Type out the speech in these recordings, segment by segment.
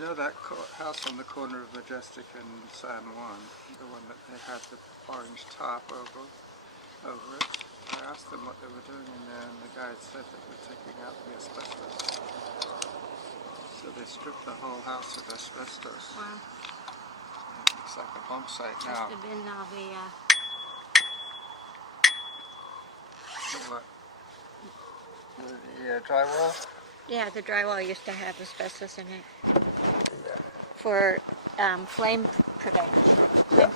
know that house on the corner of Majestic and San Juan, the one that they had the orange top over it? I asked them what they were doing in there, and the guide said they were taking out the asbestos. So they stripped the whole house of asbestos. Wow. It looks like a bomb site now. Must have been all the What? The drywall? yeah, the drywall used to have asbestos in it. Yeah. For flame prevention. Yeah.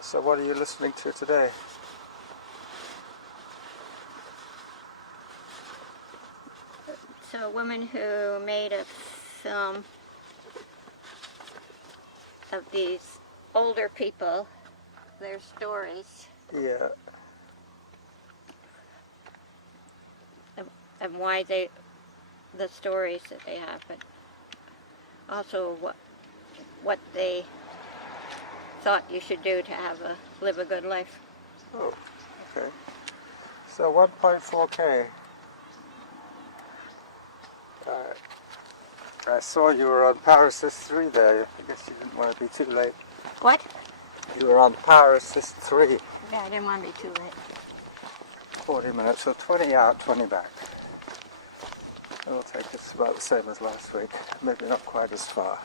So what are you listening to today? So a woman who made a film of these older people, their stories, Yeah. and why the stories that they have, but also what they thought you should do to live a good life. Oh, okay. So 1.4K. I saw you were on Power Assist 3 there. I guess you didn't want to be too late. What? You were on Power Assist 3. Yeah, I didn't want to be too late. 40 minutes, so 20 out, 20 back. It'll take us about the same as last week, maybe not quite as far.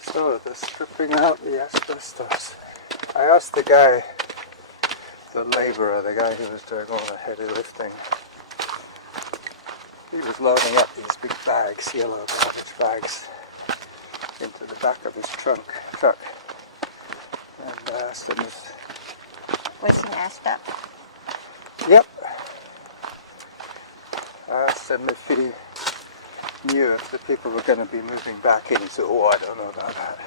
So they're stripping out the asbestos. I asked the guy, the labourer, the guy who was doing all the heavy lifting, he was loading up these big bags, yellow garbage bags, into the back of his truck. And I asked him if... Was he messed up? Yep. I asked him if he knew if the people were going to be moving back in. He said, oh, I don't know about that.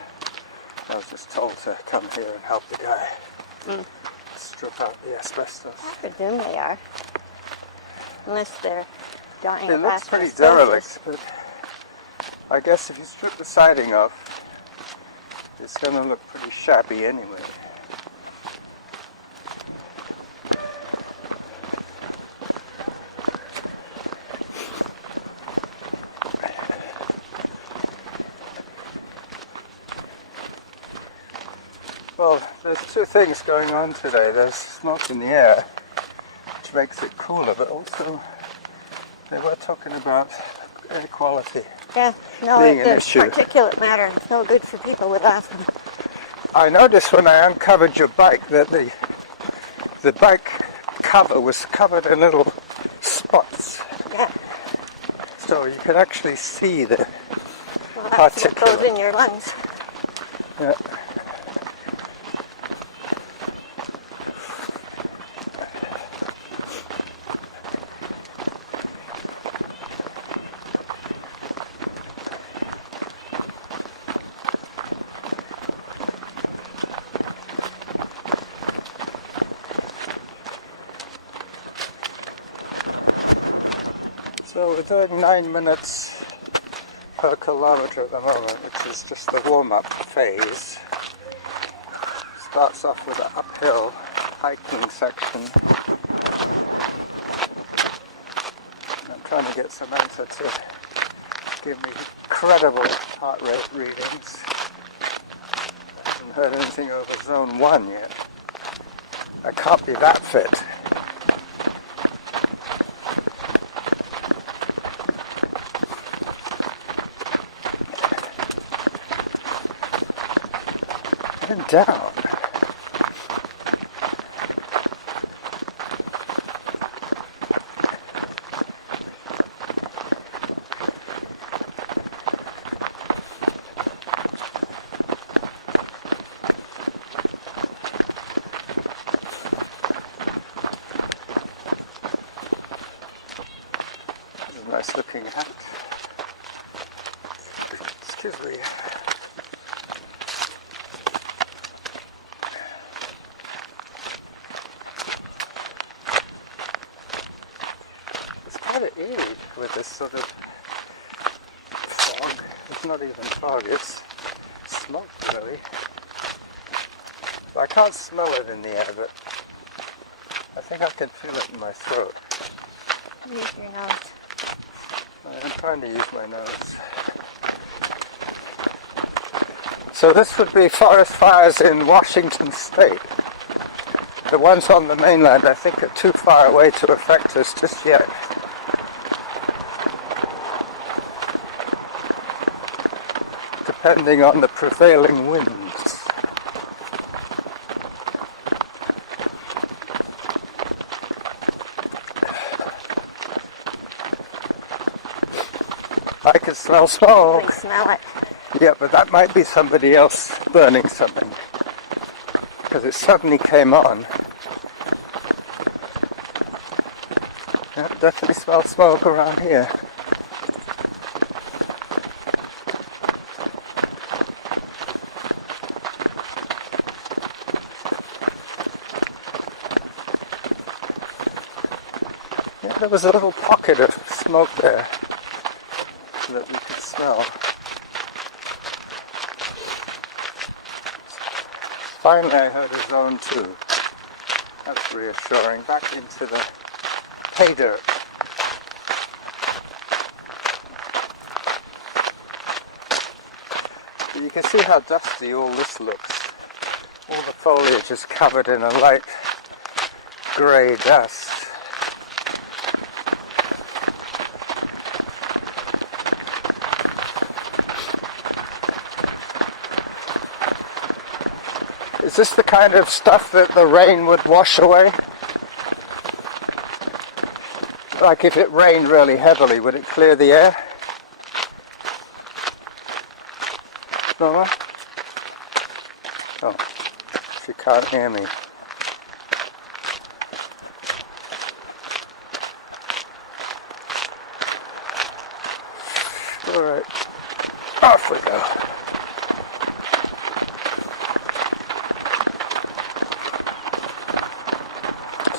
I was just told to come here and help the guy strip out the asbestos. I presume they are. Unless they're dying It of looks pretty asbestosis. derelict, but I guess if you strip the siding off, it's going to look pretty shabby anyway. Well, there's two things going on today. There's smoke in the air, which makes it cooler, but also they were talking about air quality. Yeah, no, being an it's issue. particulate matter. It's no good for people with asthma. I noticed when I uncovered your bike that the bike cover was covered in little spots. Yeah. So you can actually see the Well, that's what particulate. goes in your lungs. Yeah. So we're doing 9 minutes per kilometre at the moment, which is just the warm-up phase. Starts off with an uphill hiking section. I'm trying to get Samantha to give me credible heart rate readings. I haven't heard anything over zone 1 yet. I can't be that fit. And down. This is a nice looking hat. Excuse me. Kind of eerie with this sort of fog. It's not even fog, it's smoke really. I can't smell it in the air, but I think I can feel it in my throat. Use your nose. I'm trying to use my nose. So this would be forest fires in Washington State. The ones on the mainland, I think, are too far away to affect us just yet. Depending on the prevailing winds. I can smell smoke. I smell it. Yeah, but that might be somebody else burning something. Because it suddenly came on. Yeah, definitely smell smoke around here. Yeah, there was a little pocket of smoke there that we could smell. Finally I heard a zone 2. That's reassuring. Back into the pay dirt. You can see how dusty all this looks. All the foliage is covered in a light grey dust. Is this the kind of stuff that the rain would wash away? Like if it rained really heavily, would it clear the air? Norma? Oh, she can't hear me. Alright, off we go.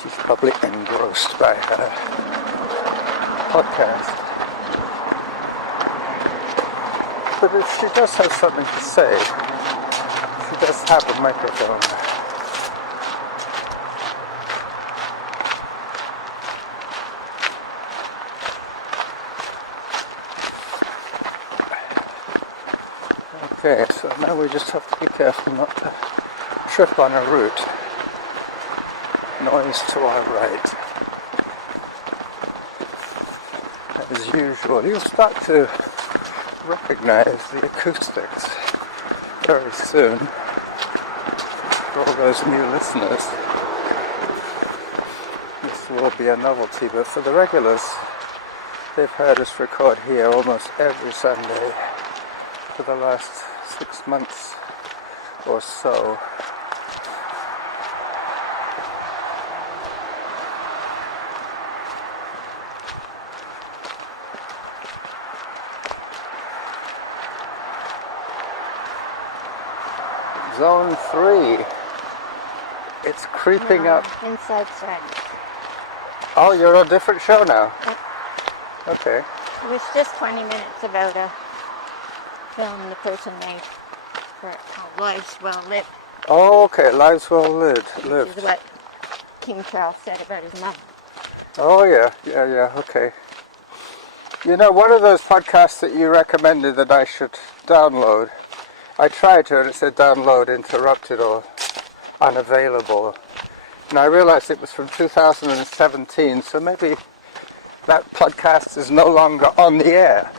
She's probably engrossed by her podcast. But if she does have something to say, she does have a microphone. Okay, so now we just have to be careful not to trip on a root. Noise to our right. As usual, you'll start to recognize the acoustics very soon for all those new listeners. This will be a novelty, but for the regulars, they've heard us record here almost every Sunday for the last 6 months or so. Zone 3. It's creeping up. Inside Saanich. Oh, you're on a different show now? Yep. Okay. It was just 20 minutes about a film the person made for called Lives Well Lived. Oh, okay. Lives Well Lived. Which is what King Charles said about his mom. Oh, yeah. Yeah, okay. You know, one of those podcasts that you recommended that I should download, I tried to and it said download interrupted or unavailable. And I realized it was from 2017, so maybe that podcast is no longer on the air.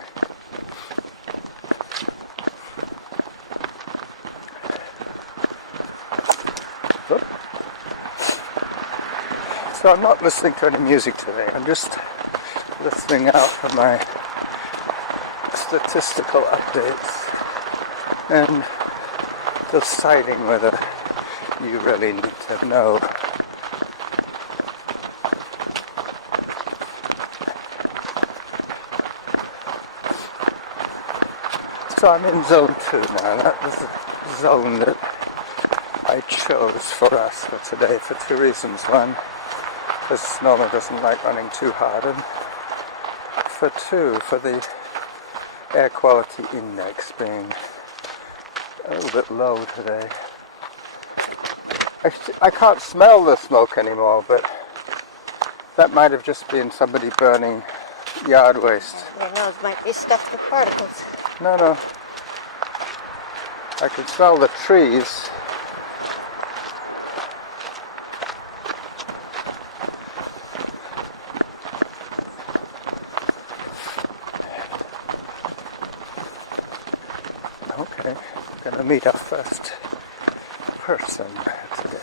So I'm not listening to any music today, I'm just listening out for my statistical updates and deciding whether you really need to know. So I'm in zone 2 now. That was the zone that I chose for us for today for 2 reasons. One, because Norma doesn't like running too hard, and for 2, for the air quality index being a little bit low today. I can't smell the smoke anymore, but That might have just been somebody burning yard waste. Who knows, might be stuffed with particles. No, no. I can smell the trees. Okay, I'm gonna meet our first person today.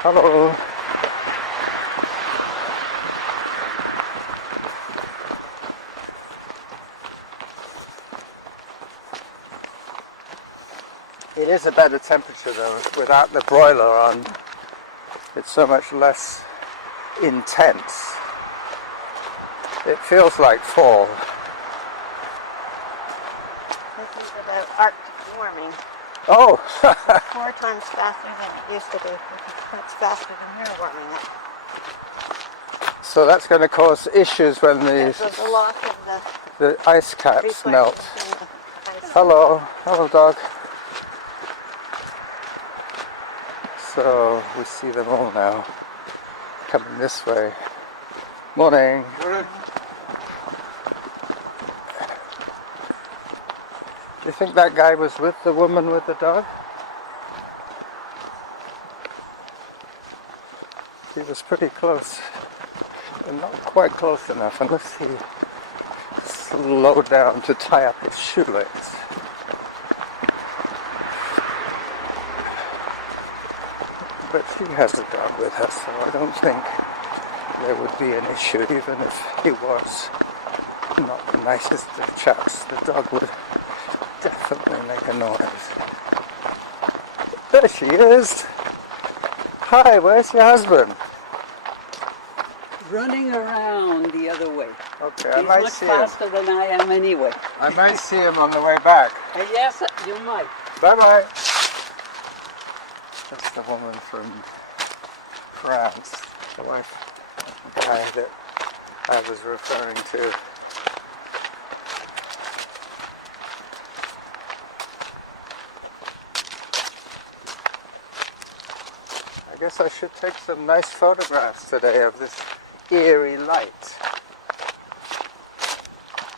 Hello. It is a better temperature though, without the broiler on. It's so much less intense. It feels like fall. This is about Arctic warming. Oh! 4 times faster than it used to be. That's faster than you're warming up. So that's going to cause issues when This was the loss of the ice the caps reflection melt. from the ice. Hello. Hello, dog. So we see them all now coming this way. Morning. Morning. Do you think that guy was with the woman with the dog? He was pretty close. And not quite close enough unless he slowed down to tie up his shoelace. But she has a dog with her, so I don't think there would be an issue, even if he was not the nicest of chaps. The dog would definitely make a noise. There she is! Hi, where's your husband? Running around the other way. Okay, I He's might much see him. faster than I am anyway. I might see him on the way back. Yes, you might. Bye-bye. That's the woman from France, the wife of the guy that I was referring to. I guess I should take some nice photographs today of this eerie light.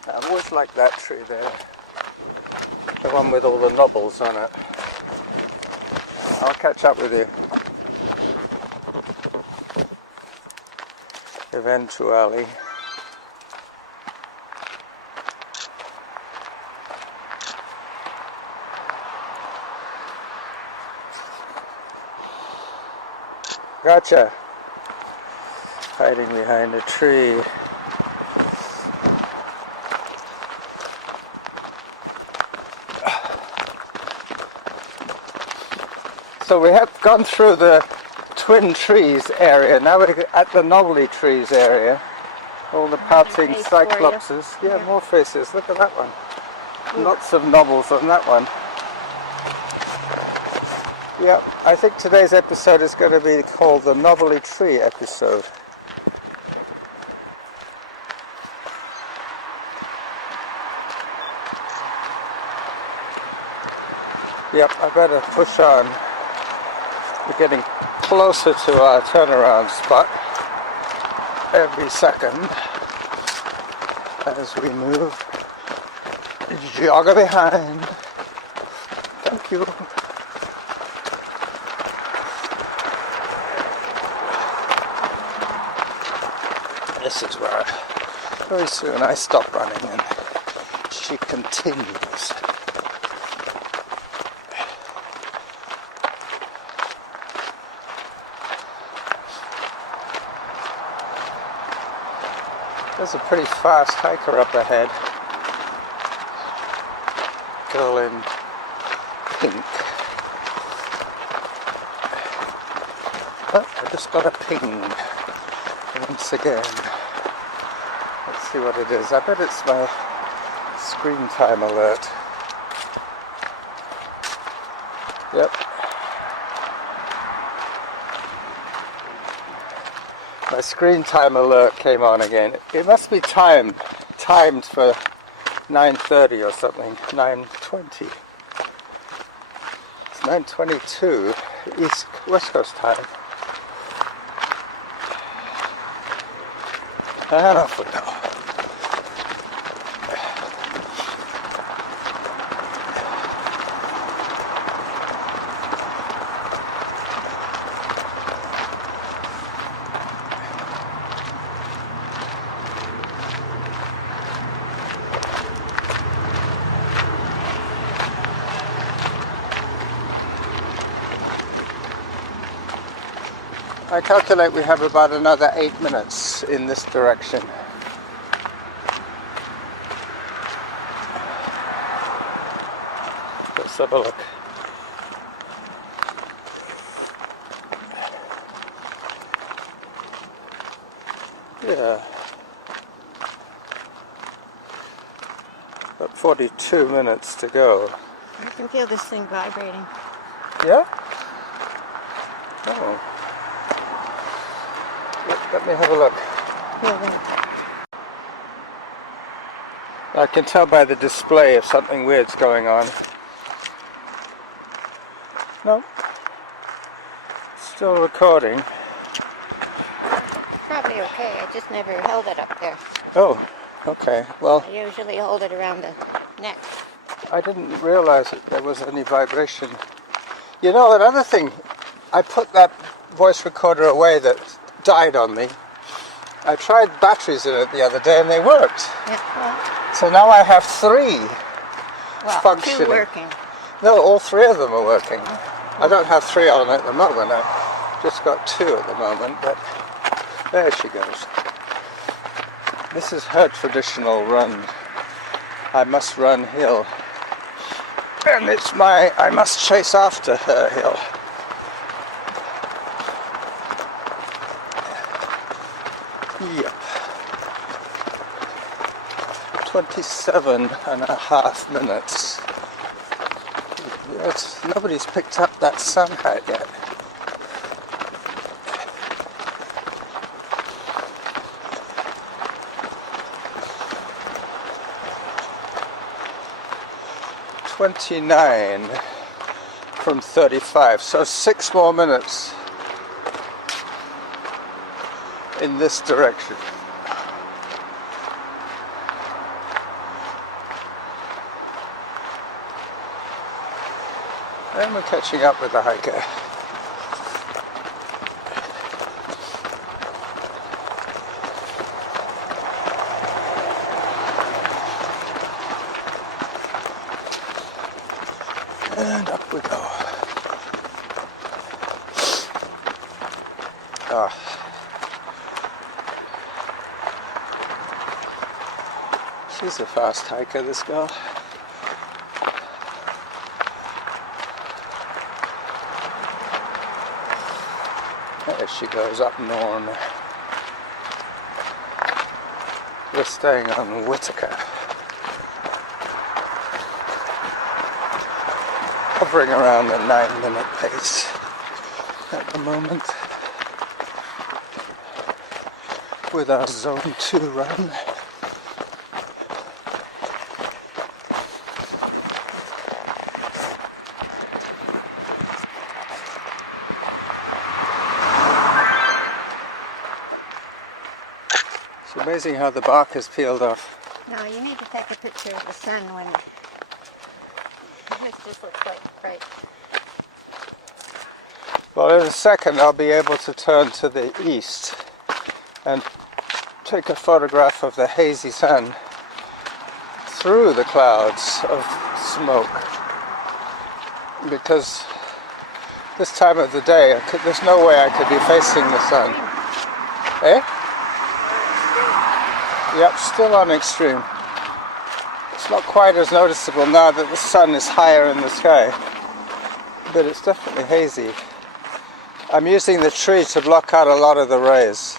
I always like that tree there. The one with all the knobbles on it. I'll catch up with you. Eventually. Gotcha. Hiding behind a tree. So we have gone through the twin trees area. Now we're at the novelty trees area. All the pouting face for you. cyclopses. Yeah, Yeah. more faces. Look at that one. Lots of novels on that one. Yeah, I think today's episode is going to be called the Novelty Tree episode. Yep, I better push on. We're getting closer to our turnaround spot every second as we move. Jogger behind. Thank you. This is where very soon I stop running and she continues. There's a pretty fast hiker up ahead. Girl in pink. Oh, I just got a ping once again. Let's see what it is. I bet it's my screen time alert. Yep. My screen time alert came on again. It must be timed for 9:30 or something. 9:20. It's 9:22 West Coast time. And off we go. I calculate we have about another 8 minutes in this direction. Let's have a look. Yeah. About 42 minutes to go. I can feel this thing vibrating. Yeah? Oh. Let me have a look. I can tell by the display if something weird's going on. No. Still recording. Probably okay. I just never held it up there. Oh, okay. Well, I usually hold it around the neck. I didn't realize that there was any vibration. You know, another thing, I put that voice recorder away that died on me. I tried batteries in it the other day and they worked. Yeah, well, So now I have 3 functioning. 2 working. No, all 3 of them are working. I don't have 3 on at the moment. I've just got 2 at the moment, but there she goes. This is her traditional run. I must run hill. And it's my, I must chase after her hill. Yep. 27.5 minutes. Nobody's picked up that sun hat yet. $29 from 35, so 6 more minutes in this direction. And we're catching up with the hiker. And up we go. Ah. She's a fast hiker, this girl. There she goes up north. We're staying on Whitaker. Hovering around the 9-minute pace at the moment with our Zone 2 run. It's amazing how the bark has peeled off. No, you need to take a picture of the sun when this just looks like bright. Well, in a second I'll be able to turn to the east and take a photograph of the hazy sun through the clouds of smoke, because this time of the day there's no way I could be facing the sun. Eh? Yep, still on extreme. It's not quite as noticeable now that the sun is higher in the sky, but it's definitely hazy. I'm using the tree to block out a lot of the rays.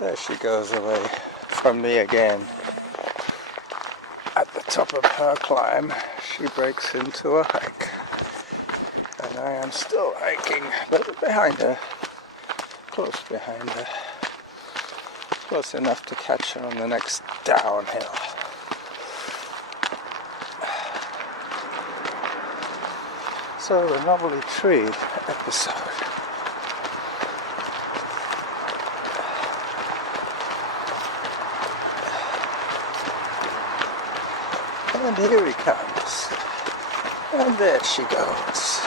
There she goes away from me again. At the top of her climb, she breaks into a hike. And I am still hiking, but behind her, close behind her. Close enough to catch her on the next downhill. So the novelty tree episode. And here he comes. And there she goes.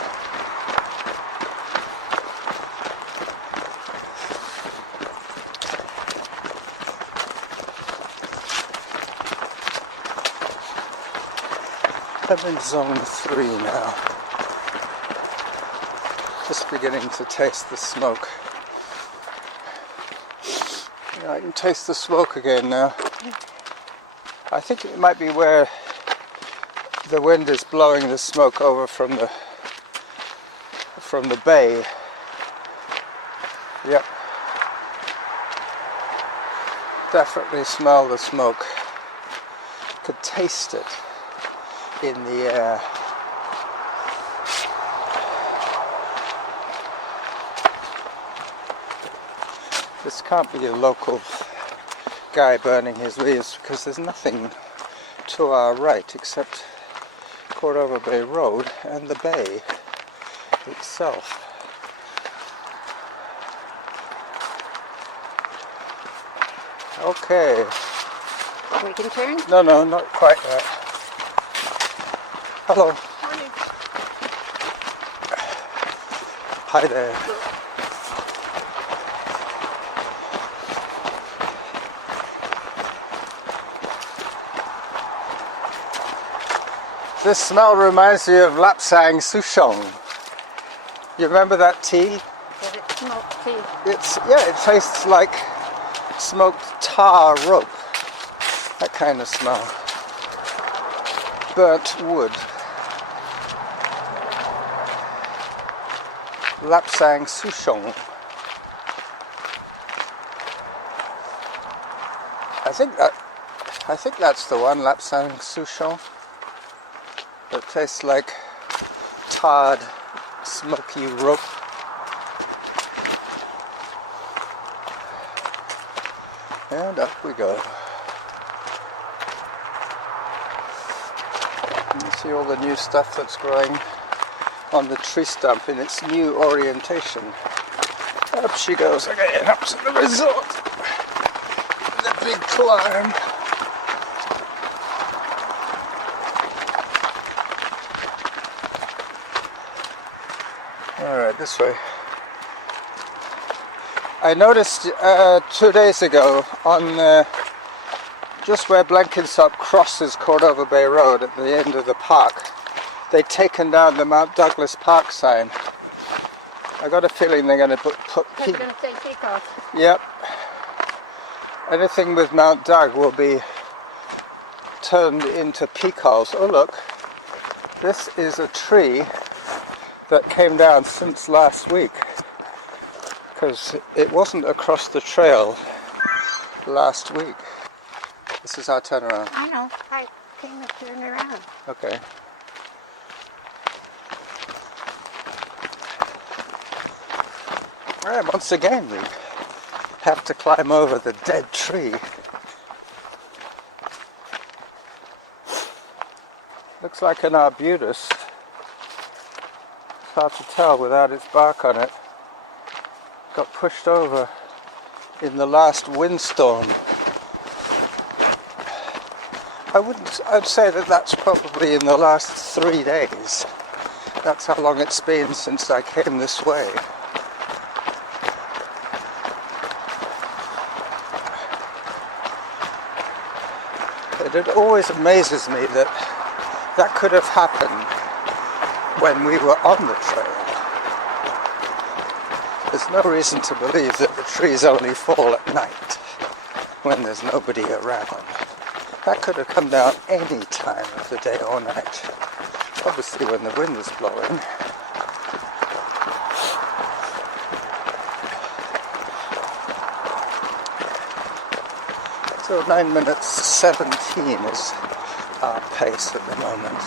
I'm in zone 3 now. Just beginning to taste the smoke. Yeah, I can taste the smoke again now. I think it might be where the wind is blowing the smoke over from the bay. Yep. Definitely smell the smoke. Could taste it in the air. This can't be a local guy burning his leaves because there's nothing to our right except Cordova Bay Road and the bay itself. Okay. We can turn? No, not quite yet. Hello. Morning. Hi there. This smell reminds me of Lapsang Souchong. You remember that tea? Is it smoked tea? It tastes like smoked tar rope. That kind of smell. Burnt wood. Lapsang Souchong. I think that's the one, Lapsang Souchong. It tastes like tarred, smoky rope. And up we go. You see all the new stuff that's growing on the tree stump in its new orientation. Up she goes again, up to the resort. The big climb. Alright, this way. I noticed 2 days ago on just where Blenkinsop crosses Cordova Bay Road at the end of the park, they'd taken down the Mount Douglas Park sign. I got a feeling they're going to put They're going to say peacock. Yep. Anything with Mount Doug will be turned into peacocks. Oh look, this is a tree that came down since last week, because it wasn't across the trail last week. This is our turnaround. I know. I came to turn around. Okay. Alright, once again we have to climb over the dead tree. Looks like an arbutus. It's hard to tell without its bark on it. Got pushed over in the last windstorm. I'd say that that's probably in the last 3 days. That's how long it's been since I came this way. It always amazes me that that could have happened when we were on the trail. There's no reason to believe that the trees only fall at night when there's nobody around. That could have come down any time of the day or night. Obviously when the wind was blowing. So 9 minutes 17 is our pace at the moment.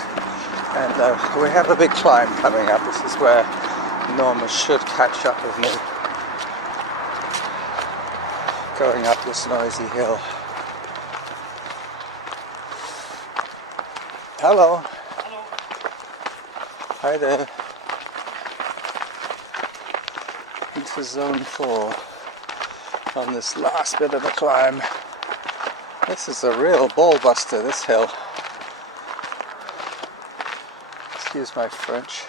And we have a big climb coming up. This is where Norma should catch up with me. Going up this noisy hill. Hello. Hello. Hi there. into zone 4 on this last bit of the climb. This is a real ball buster, this hill. Excuse my French.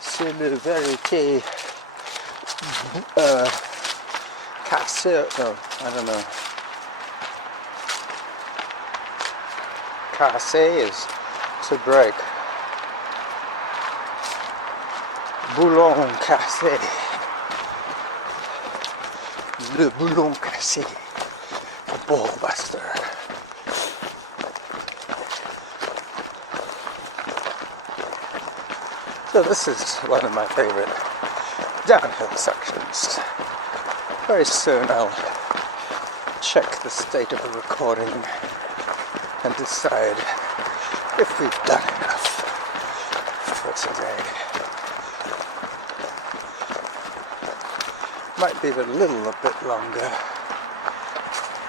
C'est le vérité Castillo, no, I don't know. Casser is to break. Boulon cassé. Le boulon cassé. The ball buster. So this is one of my favorite downhill sections. Very soon I'll check the state of the recording and decide if we've done enough for today. Might be a bit longer,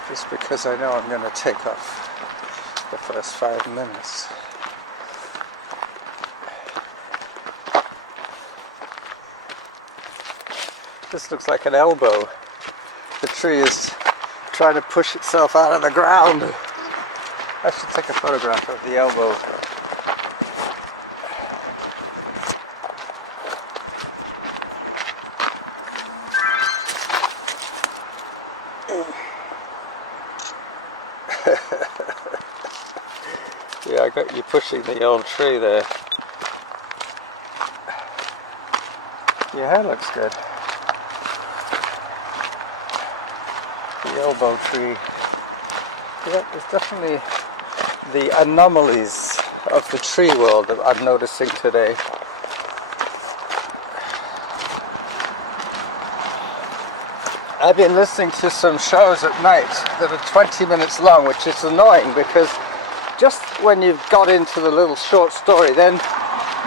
just because I know I'm going to take off the first 5 minutes. This looks like an elbow. The tree is trying to push itself out of the ground. I should take a photograph of the elbow. Yeah, I got you pushing the old tree there. Your hair looks good. The elbow tree. Yeah, there's definitely the anomalies of the tree world that I'm noticing today. I've been listening to some shows at night that are 20 minutes long, which is annoying because just when you've got into the little short story, then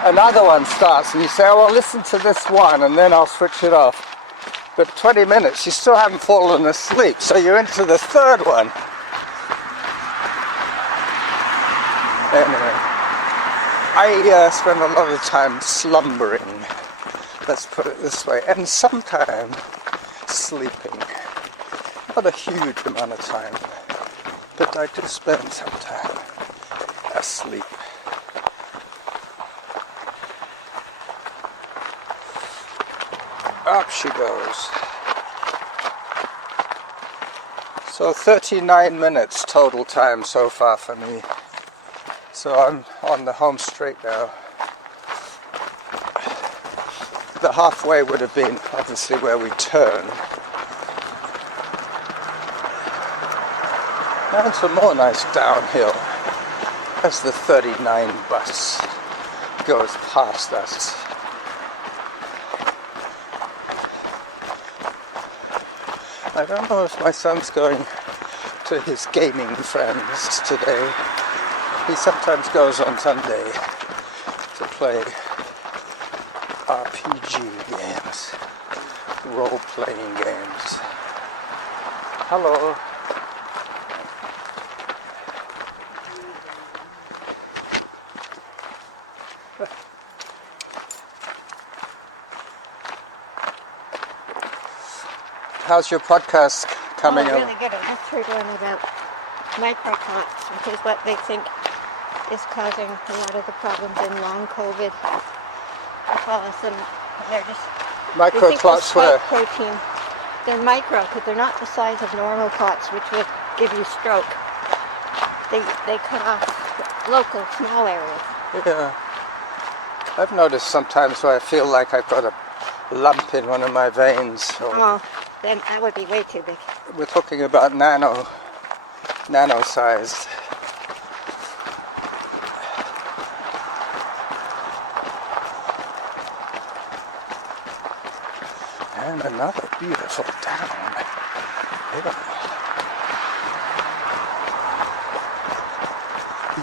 another one starts and you say, oh, well, listen to this one and then I'll switch it off. But 20 minutes, you still haven't fallen asleep, so you're into the third one. Anyway, I spend a lot of time slumbering, let's put it this way, and sometimes sleeping. Not a huge amount of time, but I do spend some time asleep. Up she goes. So 39 minutes total time so far for me. So I'm on the home straight now. The halfway would have been obviously where we turn. And some more nice downhill as the 39 bus goes past us. I don't know if my son's going to his gaming friends today. He sometimes goes on Sunday to play RPG games, role-playing games. Hello. How's your podcast coming really good. I just heard one about microclots, which is what they think is causing a lot of the problems in long COVID. They call us them. They're just Microclots where? Protein. They're micro because they're not the size of normal clots, which would give you stroke. They cut off local small areas. Yeah. I've noticed sometimes where I feel like I've got a lump in one of my veins. Or Oh, then that would be way too big. we're talking about nano-sized. And another beautiful downhill.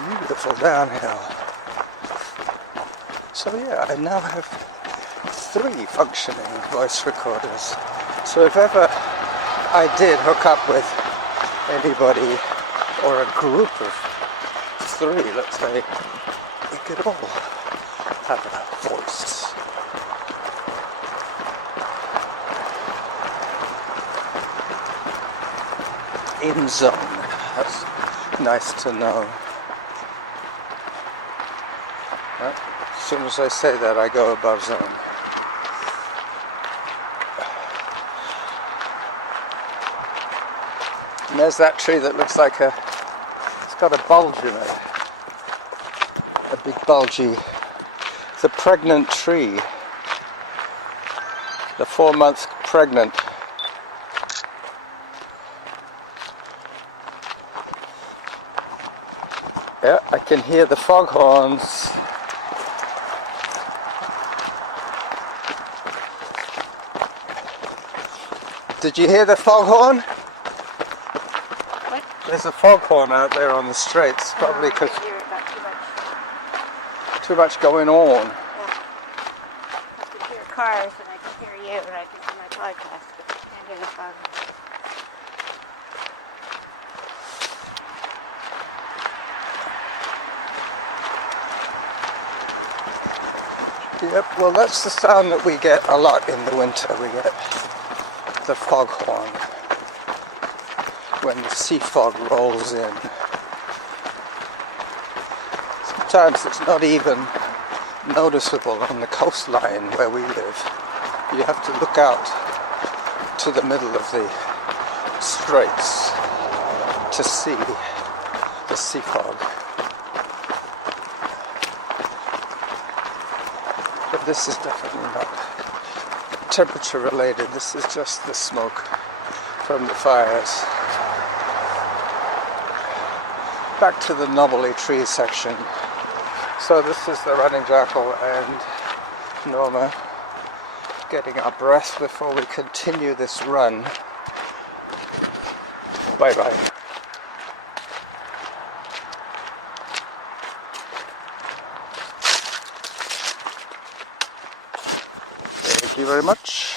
Beautiful downhill. So yeah, I now have 3 functioning voice recorders. So if ever I did hook up with anybody or a group of 3, let's say, we could all have a voice. in zone. That's nice to know. Right. As soon as I say that, I go above zone. And there's that tree that looks like it's got a bulge in it. A big bulgy, it's a pregnant tree. The 4 months pregnant. Yeah, I can hear the foghorns. Did you hear the foghorn? What? There's a foghorn out there on the straits, probably because too much going on. Yeah. I can hear cars and I can hear you and I can hear my podcast, but I can't hear the phone. Yep, well that's the sound that we get a lot in the winter. We get the foghorn when the sea fog rolls in. Sometimes it's not even noticeable on the coastline where we live. You have to look out to the middle of the straits to see the sea fog. But this is definitely not temperature related. This is just the smoke from the fires. Back to the knobbly tree section. So this is the running jackal and Norma getting our breath before we continue this run. Bye bye. Thank you very much.